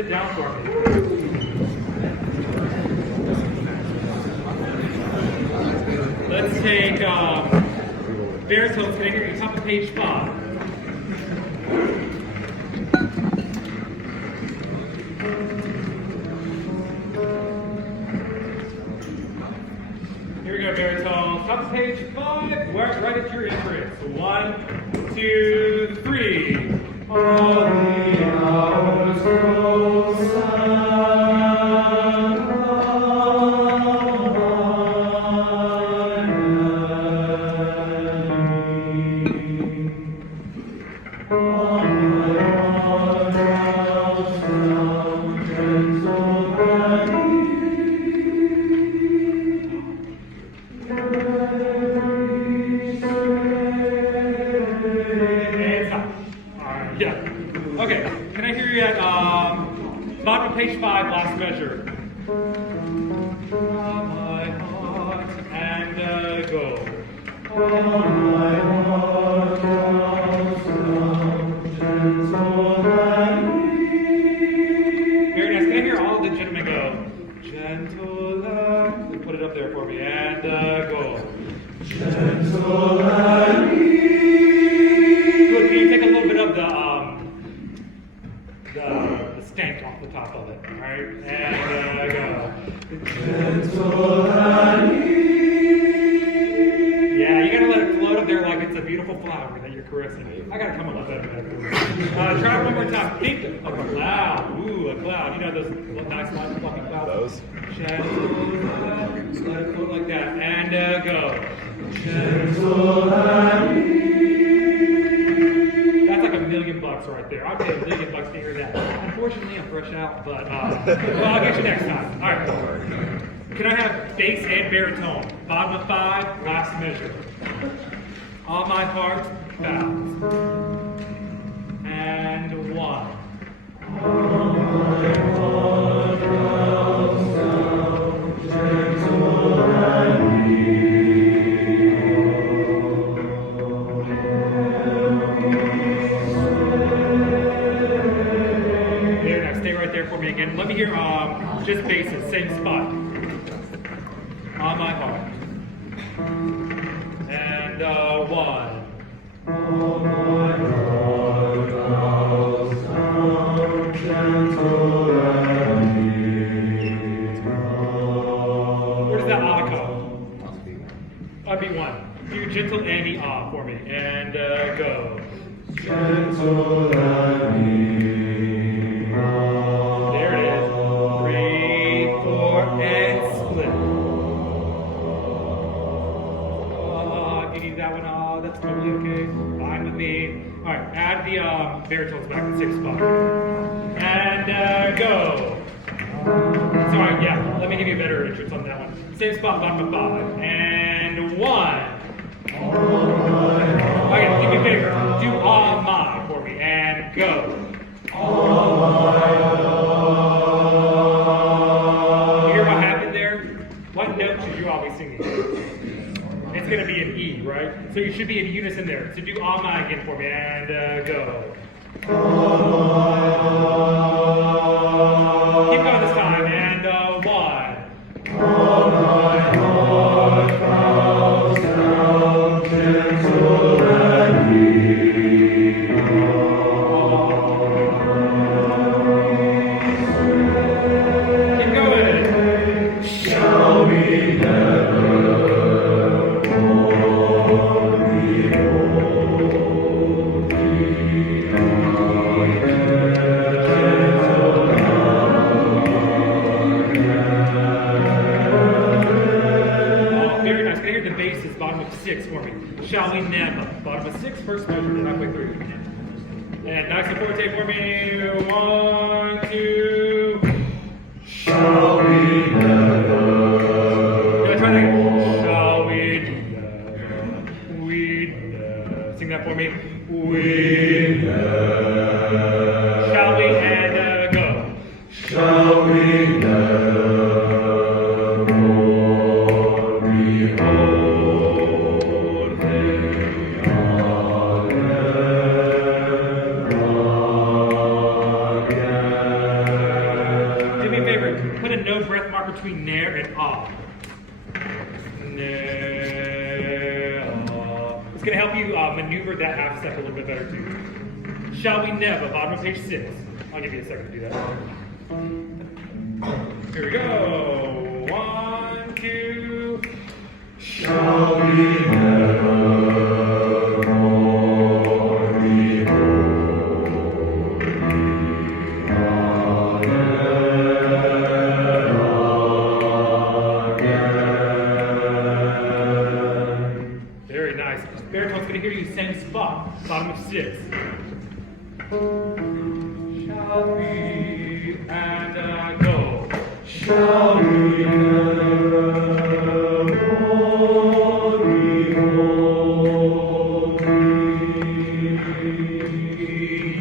sit down for me. Let's take baritones. Can I hear you? Top of page 5. Here we go, baritones. Top of page 5. Right at your entrance. 1, 2, 3. All the hours grow Okay, can I hear you at bottom of page 5, last measure? My heart and go. My heart very nice. Can I hear all of the gentlemen go? Gentle and put it up there for me and go. Gentle and good. Can you take a little bit of the stank off the top of it, all right? And go. Gentle and yeah, you gotta let it float up there like it's a beautiful flower that you're caressing. I gotta come up with better than that. Try it one more time. Think of a cloud. Ooh, a cloud. You know those nice, light, fluffy clouds? Those. Gentle and let it float like that. And go. Gentle and that's like $1 million right there. I'd pay $1 million to hear that. Unfortunately, I'm fresh out, but well, I'll get you next time. All right. Can I have bass and baritone? Bottom of 5, last measure. All my heart bows. And 1. All my heart bows down, gentle and for me again. Let me hear just basses, same spot. On my heart. And 1. On my heart bows down, gentle and meek. Where does that ah go? I'd be 1. Do gentle and the ah for me. And go. Gentle and meek. That one, that's totally okay. Fine with me. All right, add the baritones back to 6 spot. And go. Sorry, yeah, let me give you a better entrance on that one. Same spot, bottom of 5. And 1. Okay, give me bigger. Do all my for me. And go. All my. You hear what happened there? What note should you all be singing? It's going to be an E, right? So you should be in unison there. So do all my again for me and go. Keep going this time and 1. All my heart bows down, gentle and meek. Keep going. Shall we never bottom of 6 for me. Shall we never? Bottom of 6, first measure, halfway through. And nice and forte for me. 1, 2. Shall we never? Try that again. Shall we never? We never. Sing that for me. We never. Shall we and go? Shall we never? nair, and ah. Nair, ah. It's going to help you maneuver that half step a little bit better too. Shall we never? Bottom of page 6. I'll give you a second to do that. Here we go. 1, 2. Shall we never? Very nice. Baritone's going to hear you same spot. Bottom of 6. Shall we and go. Shall we never behold thee,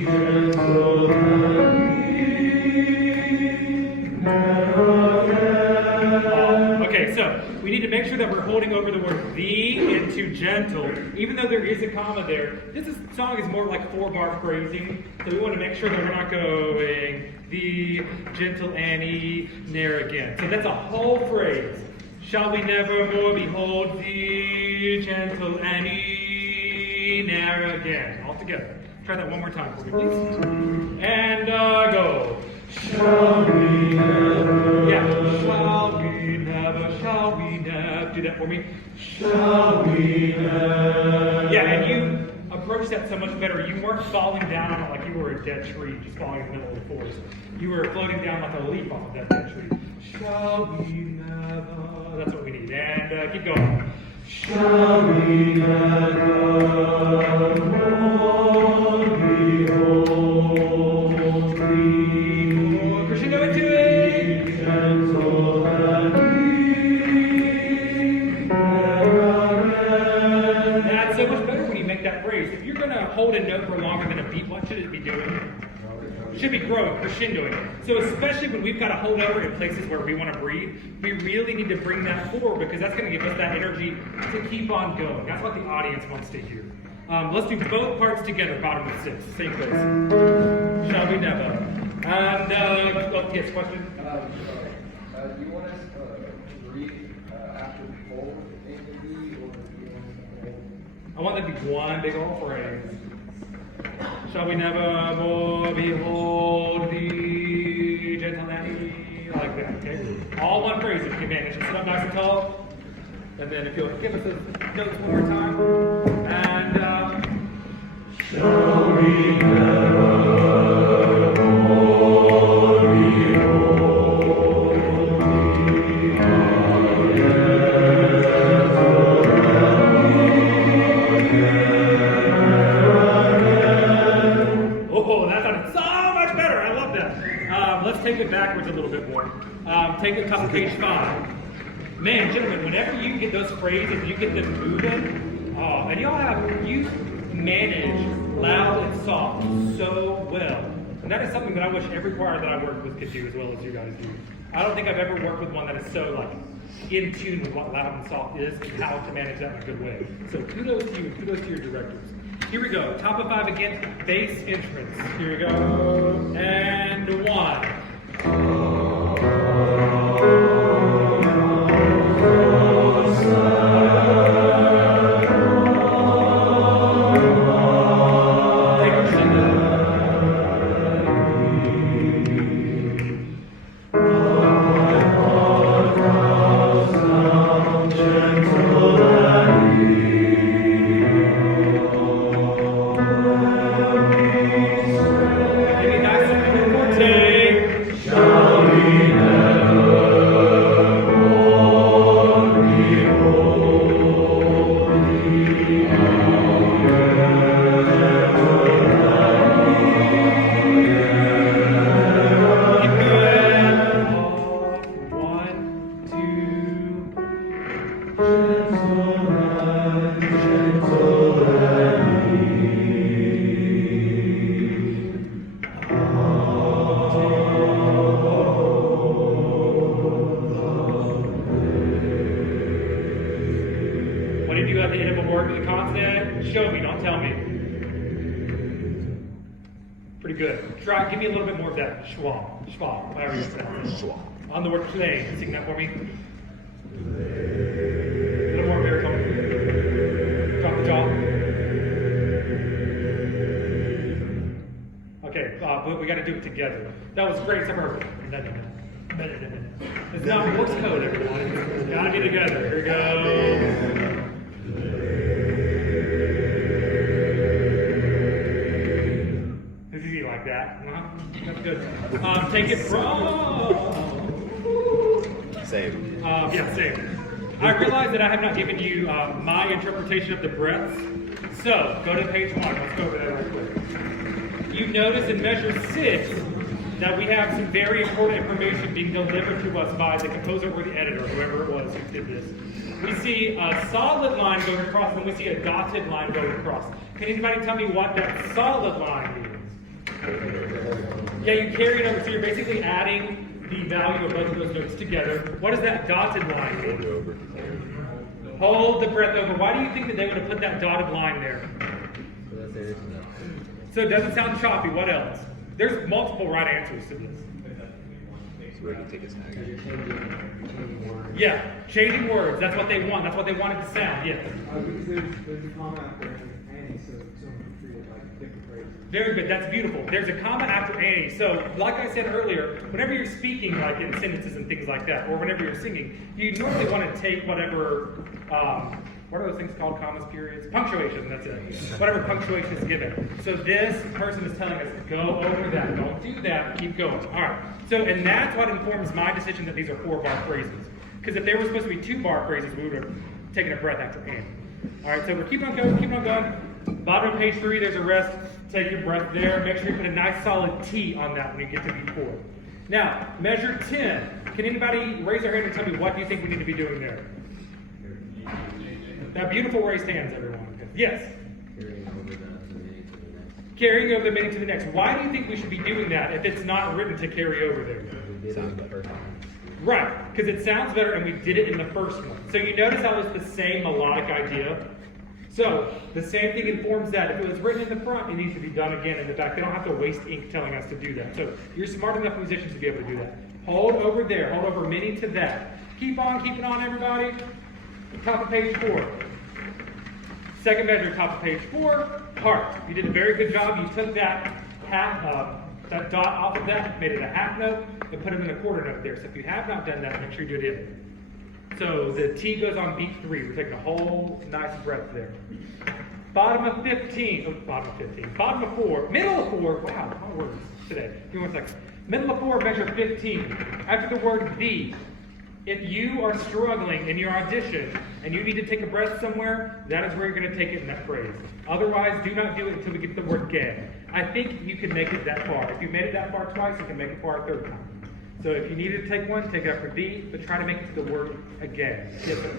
gentle Okay, so we need to make sure that we're holding over the word "thee" into gentle, even though there is a comma there. Song is more like 4-bar phrasing, so we want to make sure that we're not going "thee, gentle Annie, ne'er again." So that's a whole phrase. Shall we never more behold thee, gentle Annie, ne'er again? All together. Try that one more time for me, please. And go. Shall we never? Yeah. Shall we never? Shall we never? Do that for me. Shall we never? Yeah, and you approach that so much better. You weren't falling down like you were a dead tree, just falling in the middle of the forest. You were floating down like a leaf off of that dead tree. Shall we never? That's what we need. And keep going. Shall we never behold thee? Crescendo into it. Gentle and that's so much better when you make that phrase. If you're going to hold a note for longer than a beat, what should it be doing? It should be growing, crescendoing. So especially when we've got to hold over in places where we want to breathe, we really need to bring that forward because that's going to give us that energy to keep on going. That's what the audience wants to hear. Let's do both parts together, bottom of 6, same place. Shall we never? And, yes, question? Do you want us to read after behold in the B, or do you want us to hold? I want that to be one big old phrase. Shall we never more behold thee, gentle Annie? Like that, okay? All one phrase if you can manage. Sit up nice and tall. And then if you'll give us the notes one more time. And, shall we never more behold Oh, that sounded so much better. I love that. Let's take it backwards a little bit more. Take it to page 5. Man, gentlemen, whenever you get those phrases, you get them moving. And you manage loud and soft so well. And that is something that I wish every choir that I work with could do as well as you guys do. I don't think I've ever worked with one that is so like in tune with what loud and soft is and how to manage that in a good way. So kudos to you and kudos to your directors. Here we go. Top of 5 again. Bass instruments. Here we go. And 1. Show me, don't tell me. Pretty good. Try, give me a little bit more of that schwa, however you pronounce it. Schwa. On the word play, sing that for me. A little more baritone. Drop the jaw. Okay, but we got to do it together. That was great, summer. It's not Morse code, everyone. Gotta be together. Here we go. It's easy like that. That's good. Take it from. Same. Yeah, same. I realize that I have not given you my interpretation of the breaths. So, go to page 1. Let's go over that real quick. You notice in measure 6 that we have some very important information being delivered to us by the composer or the editor, whoever it was who did this. We see a solid line going across, and we see a dotted line going across. Can anybody tell me what that solid line means? Yeah, you carry it over, so you're basically adding the value of both of those notes together. What does that dotted line mean? Hold the breath over. Why do you think that they would have put that dotted line there? So it doesn't sound choppy. What else? There's multiple right answers to this. So we can take a snack. Yeah, changing words. That's what they want. That's what they want it to sound. Yes. Because there's a comma after Annie, so someone can treat it like different phrases. Very good. That's beautiful. There's a comma after Annie. So, like I said earlier, whenever you're speaking, like in sentences and things like that, or whenever you're singing, you normally want to take whatever. What are those things called? Commas, periods? Punctuation, that's it. Whatever punctuation is given. So this person is telling us, go over that. Don't do that. Keep going. All right. So, and that's what informs my decision that these are 4-bar phrases. Because if they were supposed to be 2-bar phrases, we would have taken a breath after Annie. All right, so we're keep on going. Bottom of page 3, there's a rest. Take your breath there. Make sure you put a nice solid T on that when you get to beat 4. Now, measure 10. Can anybody raise their hand and tell me what do you think we need to be doing there? Now, beautiful raised hands, everyone. Yes? Carrying over the meaning to the next. Why do you think we should be doing that if it's not written to carry over there? Sounds better. Right, because it sounds better and we did it in the first one. So you notice how it's the same melodic idea? So, the same thing informs that. If it was written in the front, it needs to be done again in the back. They don't have to waste ink telling us to do that. So, you're smart enough musicians to be able to do that. Hold over there. Hold over meaning to that. Keep on keeping on, everybody. Top of page 4. Second measure, top of page 4. Heart. You did a very good job. You took that that dot off of that, made it a half note, and put it in a quarter note there. So if you have not done that, make sure you do it in. So the T goes on beat 3. We're taking a whole nice breath there. Bottom of 15. Oh, bottom of 15. Bottom of 4. Middle of 4. Wow, my words today. Give me 1 second. Middle of 4, measure 15. After the word the, if you are struggling in your audition and you need to take a breath somewhere, that is where you're going to take it in that phrase. Otherwise, do not do it until we get to the word again. I think you can make it that far. If you made it that far twice, you can make it far a third time. So if you needed to take one, take it after the, but try to make it to the word again. Yes, sir.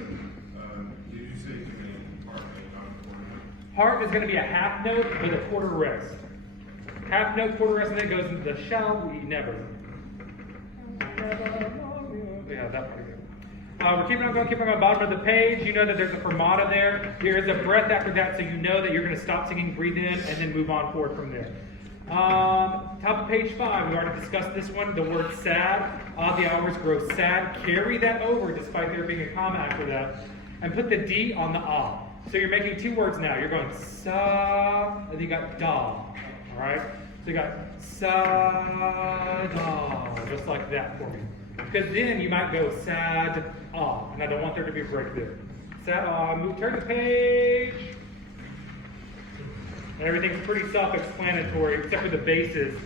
Did you say to me heart and not a quarter note? Heart is going to be a half note with a quarter rest. Half note, quarter rest, and then it goes into the shall we never. Yeah, that part again. We're keeping on going, bottom of the page. You know that there's a fermata there. There is a breath after that, so you know that you're going to stop singing, breathe in, and then move on forward from there. Top of page 5, we already discussed this one, the word sad. Odd the hours grow sad. Carry that over despite there being a comma after that. And put the D on the ah. So you're making 2 words now. You're going sa, and then you got da. Alright? So you got sa, da. Just like that for me. Because then you might go sad, ah. And I don't want there to be a break there. Sad, ah. Turn the page. And everything's pretty self-explanatory, except for the bases.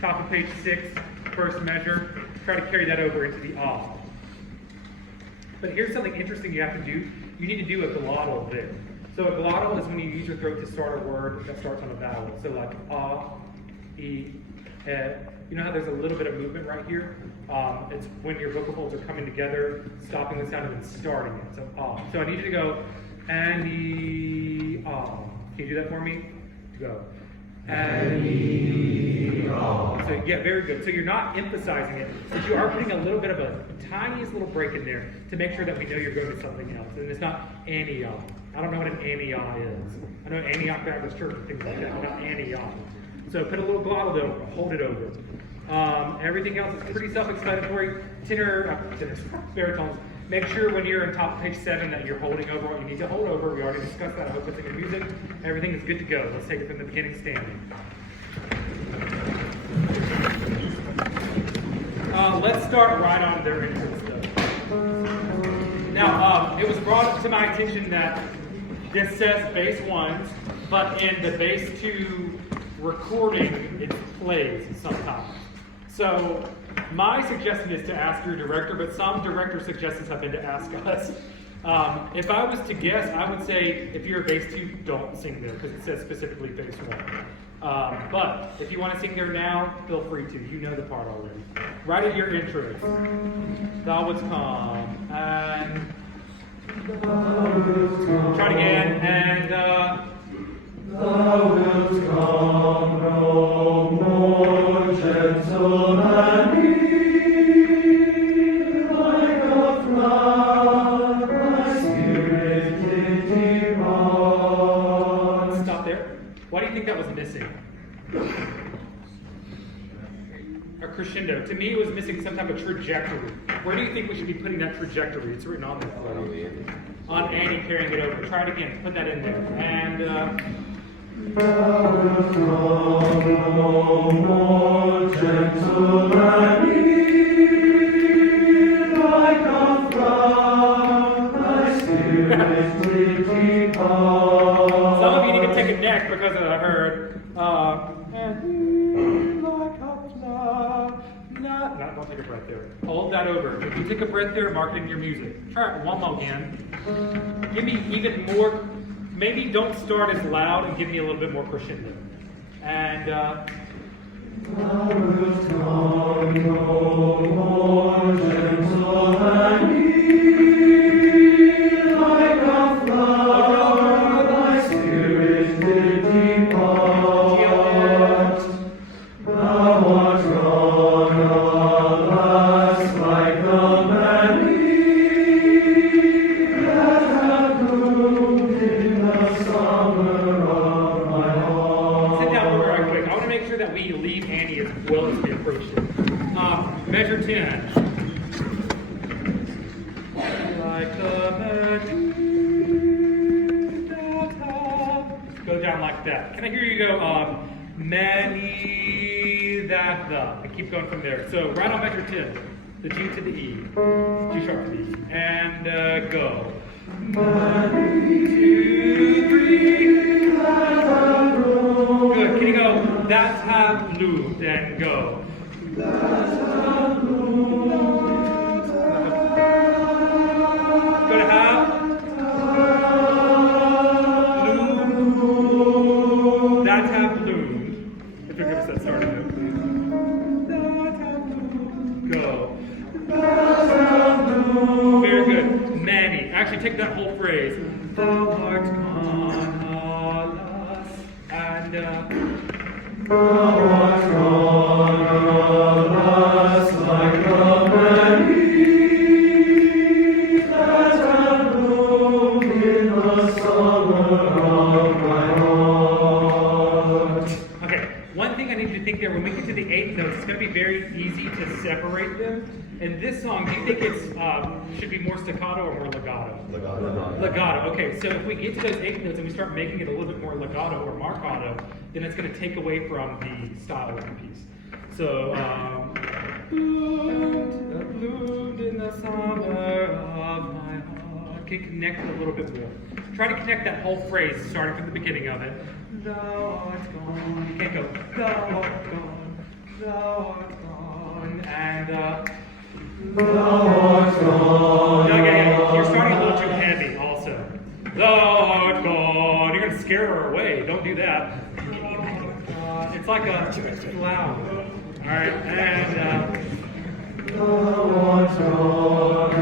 Top of page 6, first measure. Try to carry that over into the ah. But here's something interesting you have to do. You need to do a glottal there. So a glottal is when you use your throat to start a word that starts on a vowel. So like ah, e, eh. You know how there's a little bit of movement right here? It's when your vocal folds are coming together, stopping the sound, and then starting it. So ah. So I need you to go and e, ah. Can you do that for me? Go. And so yeah, very good. So you're not emphasizing it, but you are putting a little bit of a tiniest little break in there to make sure that we know you're going to something else. And it's not Antioch. I don't know what an Antioch is. I know Antioch Baptist Church and things like that, but not Antioch. So put a little glottal over, hold it over. Everything else is pretty self-explanatory. Tenors, baritones. Make sure when you're in top of page 7 that you're holding over what you need to hold over. We already discussed that. I hope it's in your music. Everything is good to go. Let's take it from the beginning standing. Let's start right on their entrance though. Now, it was brought to my attention that this says bass 1s, but in the bass 2 recording, it plays sometimes. So my suggestion is to ask your director, but some director suggestions have been to ask us. If I was to guess, I would say if you're a bass 2, don't sing there because it says specifically bass 1. But if you want to sing there now, feel free to. You know the part already. Right at your entrance. Thou wouldst come and try it again and Thou wilt come no more, gentle and meek, like a flood, thy spirit did depart. stop there. Why do you think that was missing? A crescendo. To me, it was missing some type of trajectory. Where do you think we should be putting that trajectory? It's written on there for you. On Annie carrying it over. Try it again. Put that in there. And Thou wilt come no more, gentle and meek, like a flood, thy spirit did depart. some of you need to take a neck because I heard. Don't take a breath there. Hold that over. If you take a breath there, mark it in your music. Try it one more again. Give me even more. Maybe don't start as loud and give me a little bit more crescendo. And Thou wilt come no more, gentle and meek, like a flood, thy spirit did depart. Thou art gone, alas, like the many that have bloomed in the summer of my heart. sit down right quick. I want to make sure that we leave Annie as well as we approach it. Measure 10. Like a many that have. Go down like that. Can I hear you go, many that the. I keep going from there. So right on measure 10. The G to the E. G sharp to the E. And go. 1, 2, 3. Good. Can you go? That have bloomed and go. Go to have. Bloomed. That have bloomed. If you'll give us that starting note, please. That have bloomed. Go. Very good. Many. Actually, take that whole phrase. Thou art gone, alas, and Thou art gone, alas, like the many that have bloomed in the summer of my heart. okay. One thing I need you to think there, when we get to the 8th notes, it's going to be very easy to separate them. In this song, do you think it's should be more staccato or more legato? Legato. Okay, so if we get to those 8th notes and we start making it a little bit more legato or marcato, then it's going to take away from the style of the piece. So, bloomed in the summer of my heart. Can connect it a little bit more. Try to connect that whole phrase starting from the beginning of it. Thou art gone. You can't go, thou art gone, thou art gone, and Thou art gone. okay, you're starting a little too heavy also. Thou art gone. You're going to scare her away. Don't do that. It's like a flower. All right, and Thou art gone,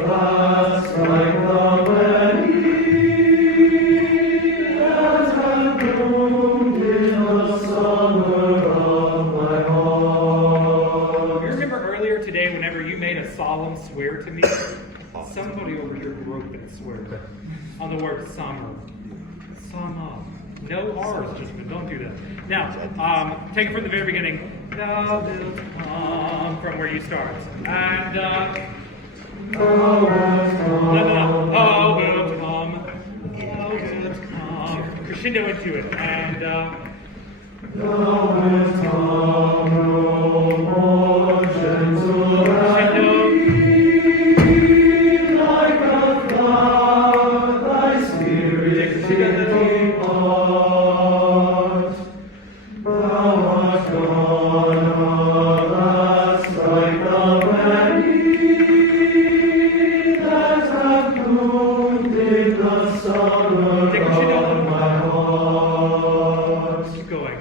alas, like the many that have bloomed in the summer of my heart. you remember earlier today whenever you made a solemn swear to me? Somebody over here broke that swear on the word summer. Summer. No R's, just don't do that. Now, take it from the very beginning. Thou wilt come from where you start. And, no. Thou wilt come. Thou wilt come. Crescendo into it. And, Thou wilt come, O gentle crescendo. like a cloud, thy spirit depart. Thou art gone, alas, like the valley that hath bloomed in the summer Take a crescendo. of my heart. Keep going.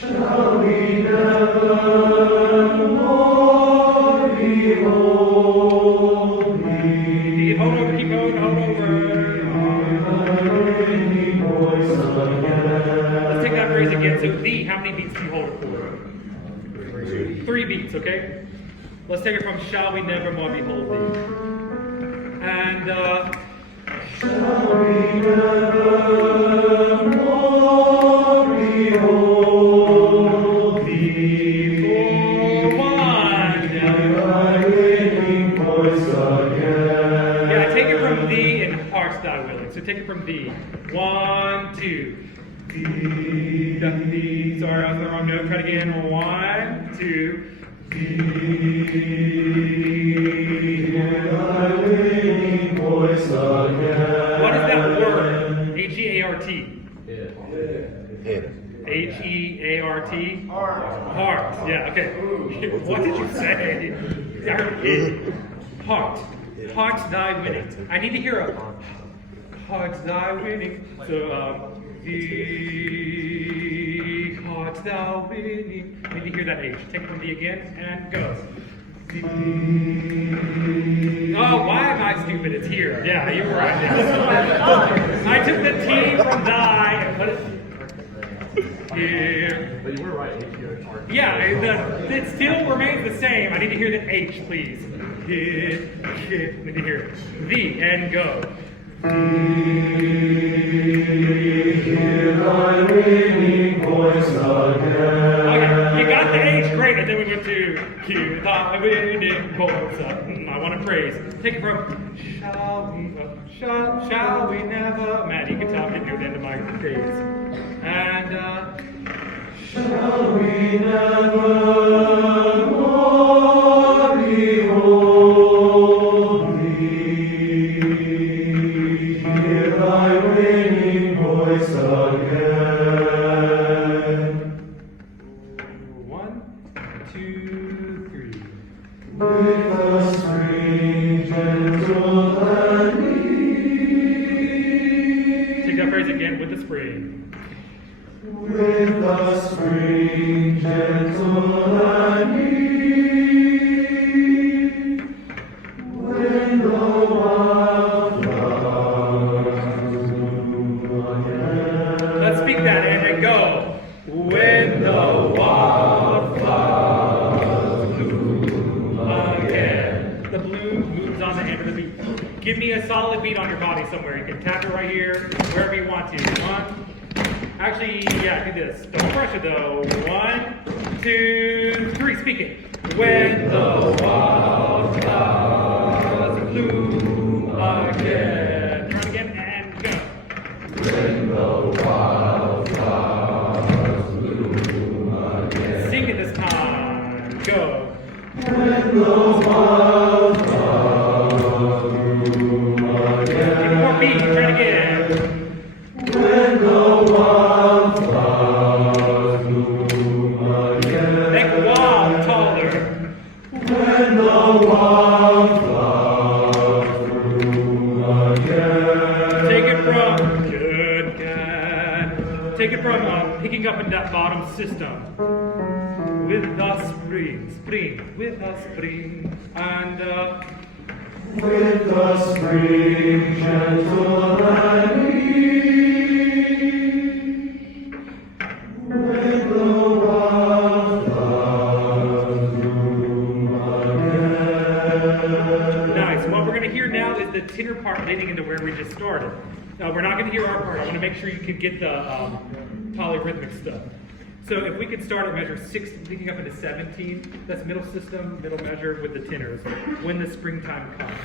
Shall we never more behold thee? Hold over, keep going, hold over. Ringing voice again. Let's take that phrase again. So, thee, how many beats do you hold it for? 3 beats, okay? Let's take it from shall we never more behold thee. And, Shall we never more behold thee? for 1. Thy ringing voice again. Yeah, take it from thee and hearts thy willing. So take it from thee. 1, 2. Thee. Sorry, I was on the wrong note. Try it again. 1, 2. Thy ringing voice again. What is that word? H-E-A-R-T. Head. H-E-A-R-T? Heart. Yeah, okay. What did you say? Heart. Heart thy winning. I need to hear a heart thy winning. So, the heart thou winning. I need to hear that H. Take it from the again and go. Oh, why am I stupid? It's here. Yeah, you were right. Yeah. I took the T from thy and put it here. But you were right. Yeah, it still remains the same. I need to hear the H, please. Here. I need to hear it. The and go. Hear thy ringing voice again. Okay, you got the H, great, and then we went to Q. Thy winning voice. I want to praise. Take it from shall we never. Man, you can tell I'm getting near the end of my days. And Shall we never more behold thee? Hear thy ringing voice again. 1, 2, 3. With the spring gentle and meek. Take that phrase again with the spring. With the spring gentle and meek. When the wildflowers bloom again. Let's speak that and then go. When the wildflowers bloom again. The bloom moves on the end of the beat. Give me a solid beat on your body somewhere. You can tap it right here, wherever you want to. 1. Actually, yeah, do this. Don't crush it though. 1, 2, 3. Speak it. When the wildflowers bloom again. Try it again and go. When the wildflowers bloom again. Sing it this time. Go. When the wildflowers bloom again. Give me more beat. Try it again. When the wildflowers bloom again. Make wild taller. When the wildflowers bloom again. Take it from good God. Take it from picking up in that bottom system. With the spring, with the spring, and With the spring gentle and meek. When the wildflowers bloom again. nice. What we're gonna hear now is the tenor part leading into where we just started. We're not going to hear our part. I want to make sure you can get the polyrhythmic stuff. So if we could start at measure 6, leading up into 17, that's middle system, middle measure with the tenors, when the springtime comes.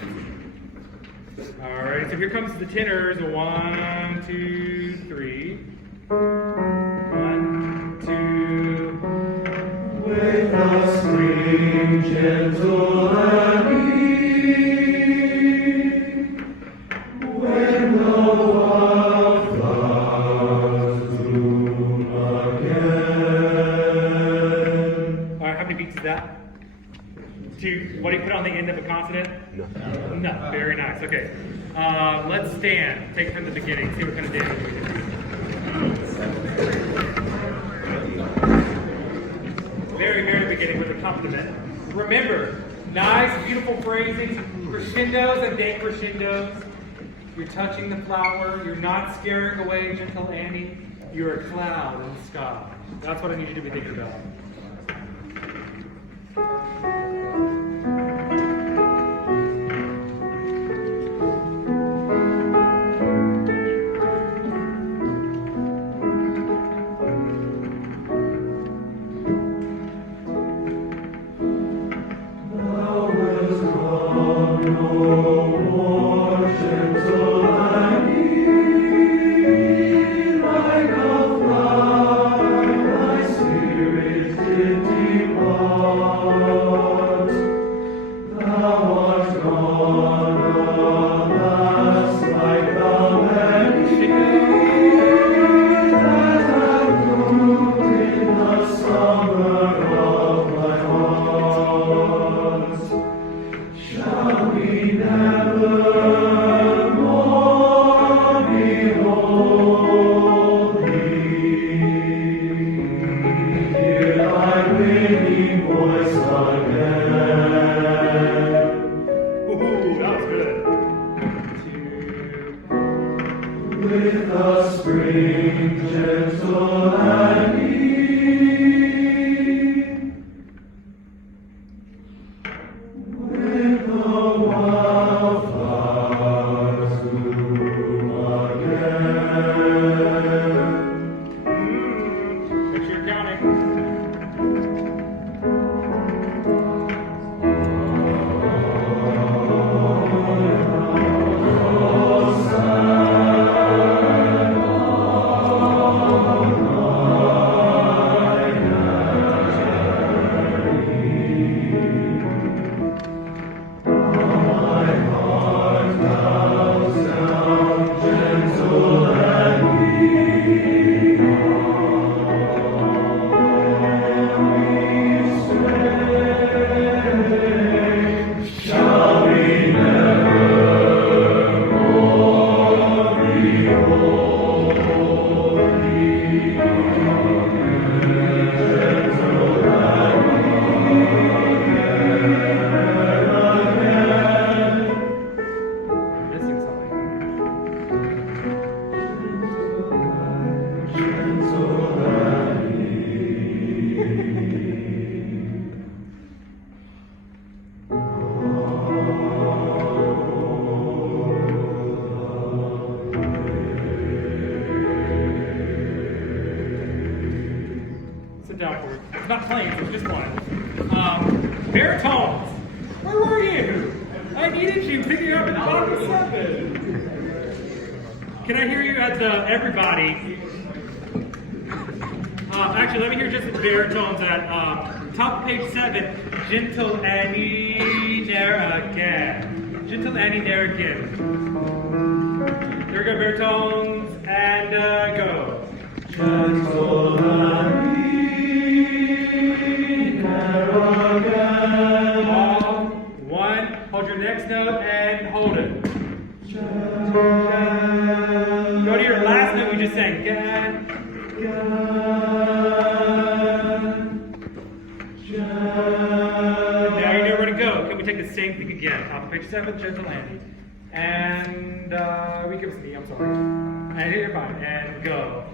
All right, so here comes the tenors. 1, 2, 3. 1, 2. With the spring gentle and neat, when the wildflowers bloom again. All right, how many beats is that? 2. What do you put on the end of a consonant? No. No. Very nice. Okay. Let's stand. Take it from the beginning. See what kind of dance we can do. Very, very beginning with accompaniment. Remember, nice, beautiful phrasings, crescendos and decrescendos. You're touching the flower. You're not scaring away gentle Annie. You're a cloud in the sky. That's what I need you to be thinking about. With the spring gentle and neat, when the wildflowers bloom again. Make sure you're counting. It's not planes, it's just one. Baritones. Where were you? I needed you picking you up at the bottom of 7. Can I hear you at the everybody? Actually, let me hear just the baritones at top of page 7. Gentle Annie, ne'er again. Gentle Annie, ne'er again. Here we go, baritones, and go. Gentle Annie, ne'er again. All, 1, hold your next note and hold it. Go to your last note we just sang. Again. Now you know where to go. Can we take the same thing again? Top of page 7, Gentle Annie. And we give us an E, I'm sorry. And hit your fine. And go.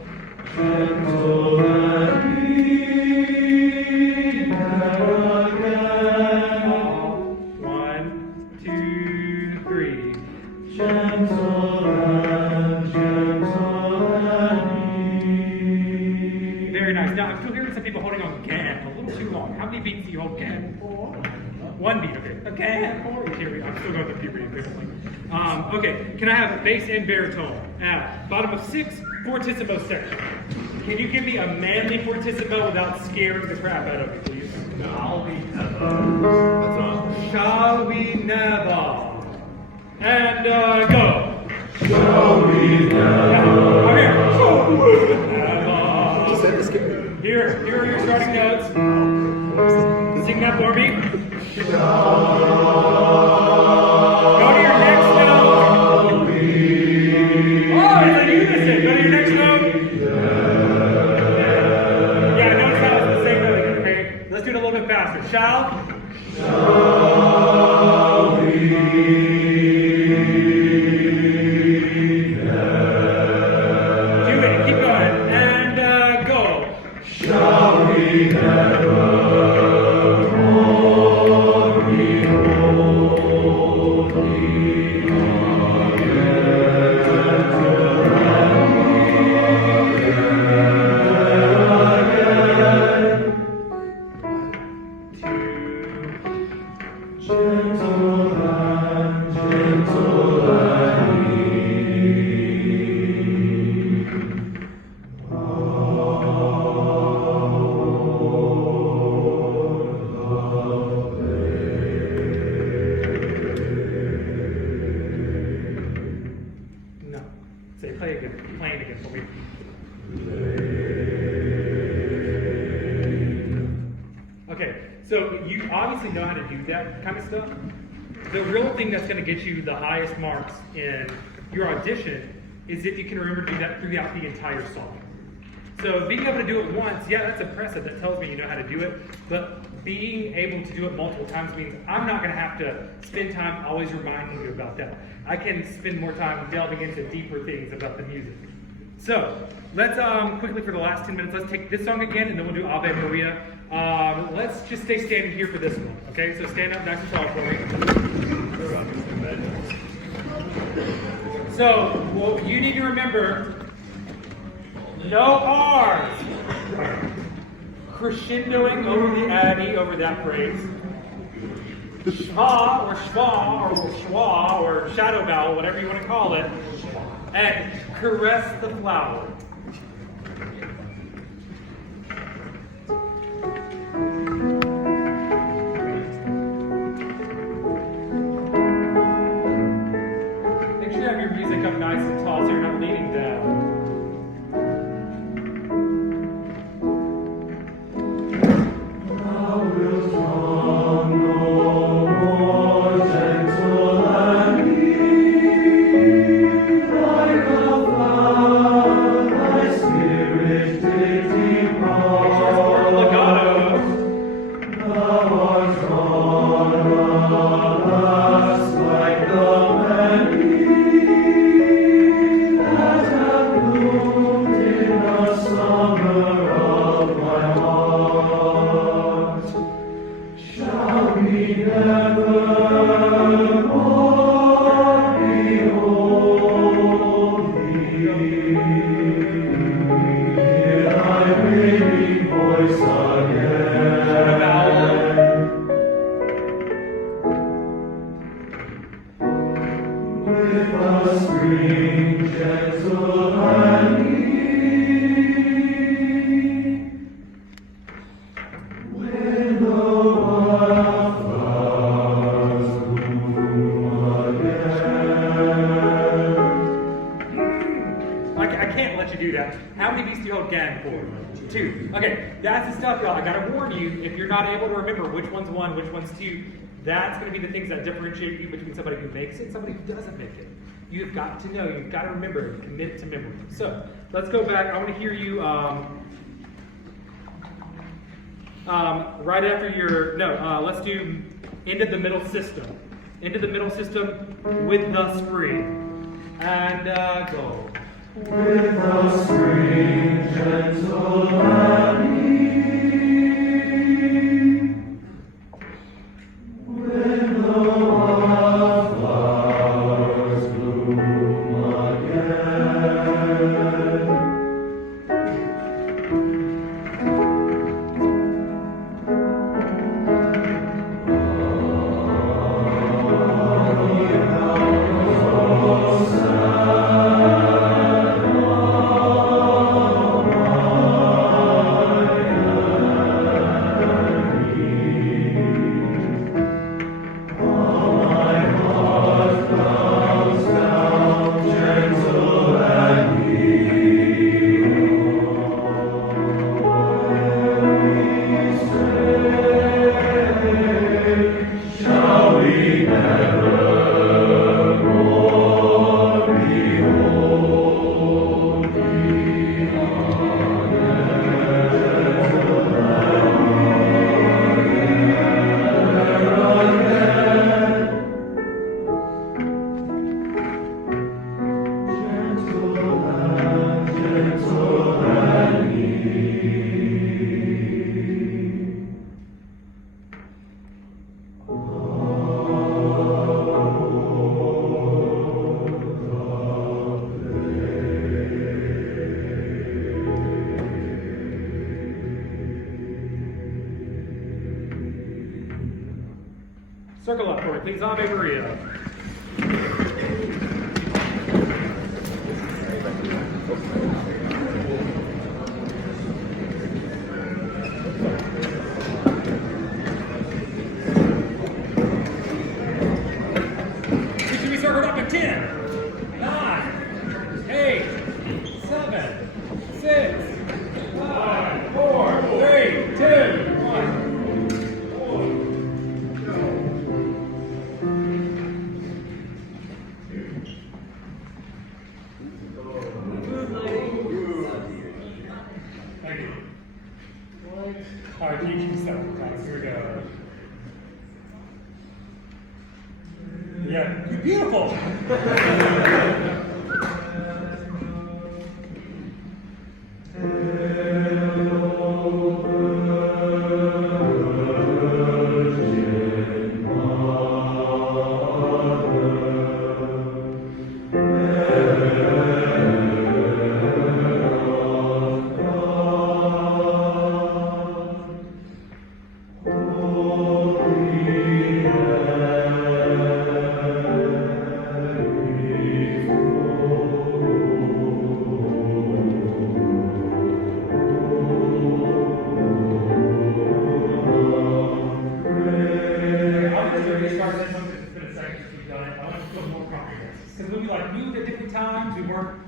Gentle Annie, ne'er again. All, 1, 2, 3. Gentle and many beats do you hold Gan? 4. 1 beat, okay. Okay, 4. Here we go. I'm still going through puberty, apparently. Okay, can I have bass and baritone? Bottom of 6, fortissimo section. Can you give me a manly fortissimo without scaring the crap out of me, please? Shall we never? Shall we never? And go. Shall we never? I'm here. Shall we never? Here are your starting notes. Sing that for me. Go to your next note. Oh, it's a unison. Go to your next note. Yeah, notice how it's the same note. Okay, let's do it a little bit faster. Shall we? Do it. Keep going. And go. Shall we never? No. Say playing again for me. Okay, so you obviously know how to do that kind of stuff. The real thing that's going to get you the highest marks in your audition is if you can remember to do that throughout the entire song. So being able to do it once, yeah, that's impressive. That tells me you know how to do it. But being able to do it multiple times means I'm not going to have to spend time always reminding you about that. I can spend more time delving into deeper things about the music. So let's quickly for the last 10 minutes, let's take this song again, and then we'll do Ave Maria. Let's just stay standing here for this one. Okay, so stand up nice and tall for me. So what you need to remember. No R's. Crescendoing over the addy over that phrase. Schwa or schwa or schwa or shadow vowel, whatever you want to call it. And caress the flower. Make sure you have your music up nice and tall so you're not leaning down. How many beats do you hold Gan for? 2. Okay, that's the stuff, y'all. I gotta warn you, if you're not able to remember which one's 1, which one's 2, that's gonna be the things that differentiate you between somebody who makes it and somebody who doesn't make it. You've got to know, you've got to remember, and commit to memory. So, let's go back. I want to hear you right after your, let's do Into the Middle System. Into the Middle System with the spring. And go. With the spring gentle and when the wildflowers bloom again. Please, Ave Maria. We should be circled up in 10, 9, 8, 7, 6, 5, 4, 3, 2, 1. Thank you. All right, teach yourself. Guys, here we go. Yeah, beautiful.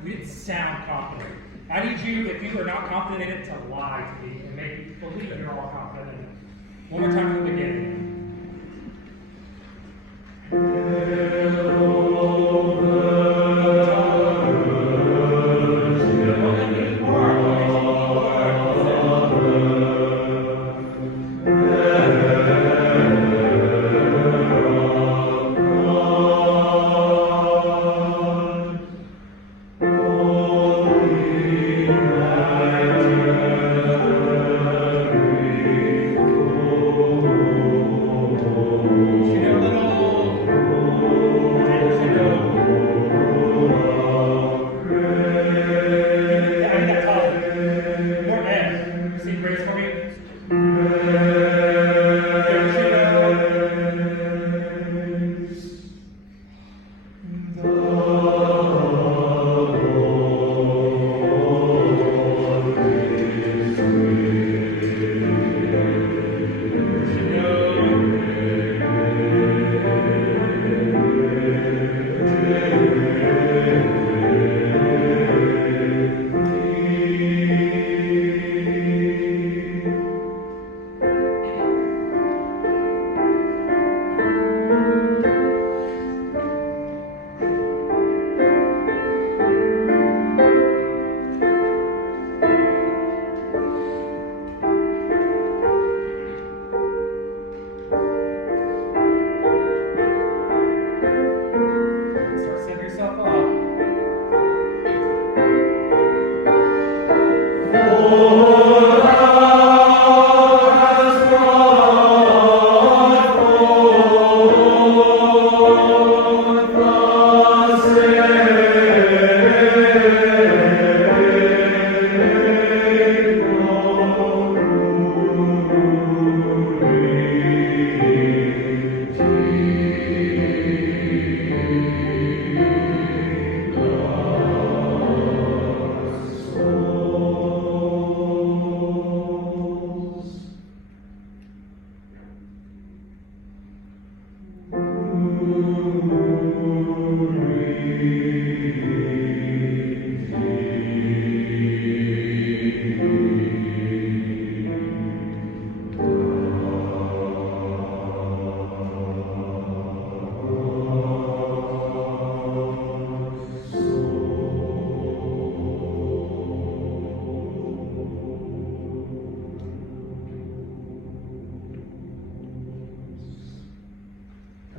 We didn't sound confident. I need you, if you are not confident in it, to lie to me and make me believe that you're all confident in it. One more time from the beginning.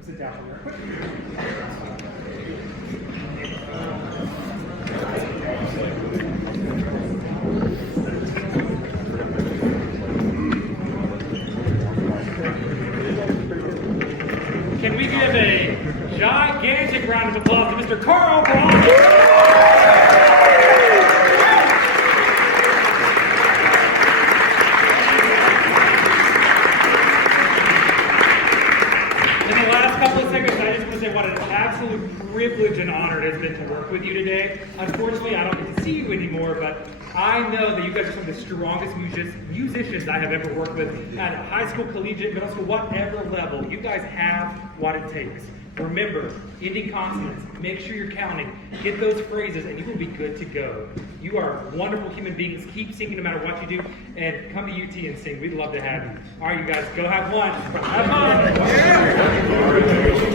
Sit down for a Can we give a gigantic round of applause to Mr. Carl Braun? an honor it has been to work with you today. Unfortunately, I don't get to see you anymore, but I know that you guys are some of the strongest musicians I have ever worked with at high school, collegiate, middle school, whatever level. You guys have what it takes. Remember, ending consonants, make sure you're counting, get those phrases, and you will be good to go. You are wonderful human beings. Keep singing no matter what you do, and come to UT and sing. We'd love to have you. All right, you guys, go have lunch. Have fun.